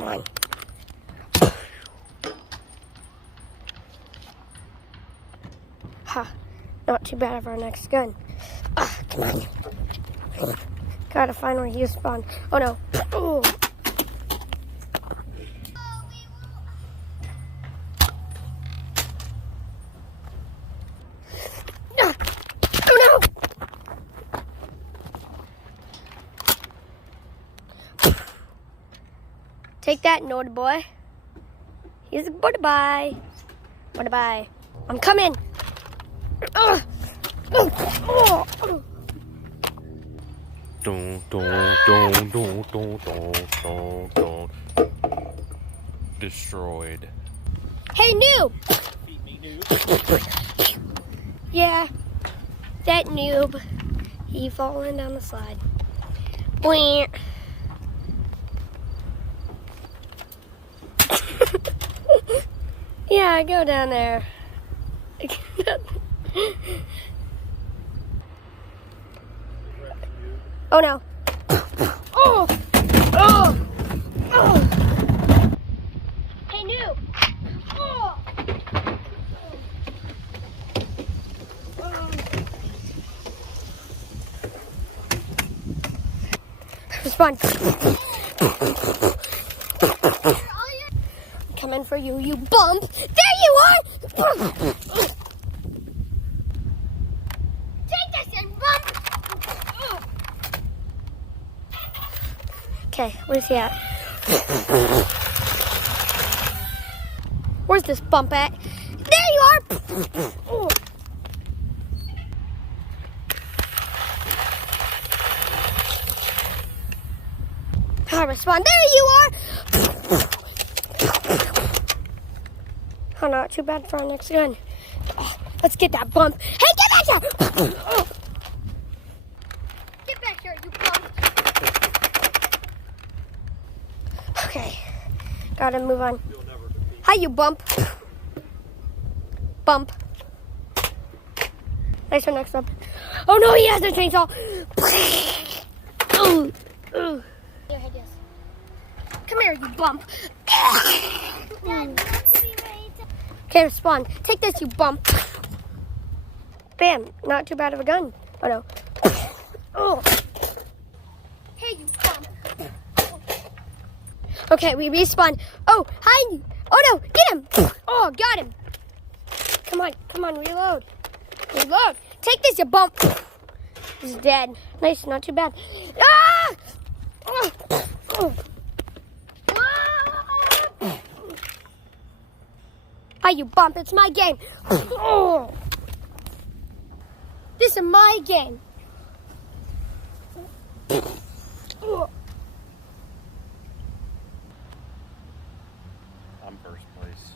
Come on. Ha. Not too bad of our next gun. Come on. Gotta find where he spawned. Oh no. Oh. Oh no. Take that, naughty boy. He's a good boy. Good boy. I'm coming. Dun, dun, dun, dun, dun, dun, dun, dun. Destroyed. Hey, noob. Beat me, noob. Yeah, that noob. He falling down the slide. Bwah. Yeah, go down there. Oh no. Oh! Oh! Oh! Hey, noob! Oh! Respond. I'm coming for you, you bump! There you are! Take this and bump! Okay, where's he at? Where's this bump at? There you are! Oh. I'll respond. There you are! Oh, not too bad for our next gun. Oh, let's get that bump. Hey, get back here! Oh. Get back here, you bump! Okay, gotta move on. Hi, you bump. Bump. Nice one, next up. Oh no, he has a chainsaw. Ooh, ooh. Come here, you bump. Okay, respond. Take this, you bump. Bam, not too bad of a gun. Oh no. Oh. Hey, you bump. Okay, we respawn. Oh, hi. Oh no, get him. Oh, got him. Come on, reload. Reload. Take this, you bump. He's dead. Nice, not too bad. Ah! Oh. Oh. Hi, you bump. It's my game. Oh. This is my game. Oh. I'm first place.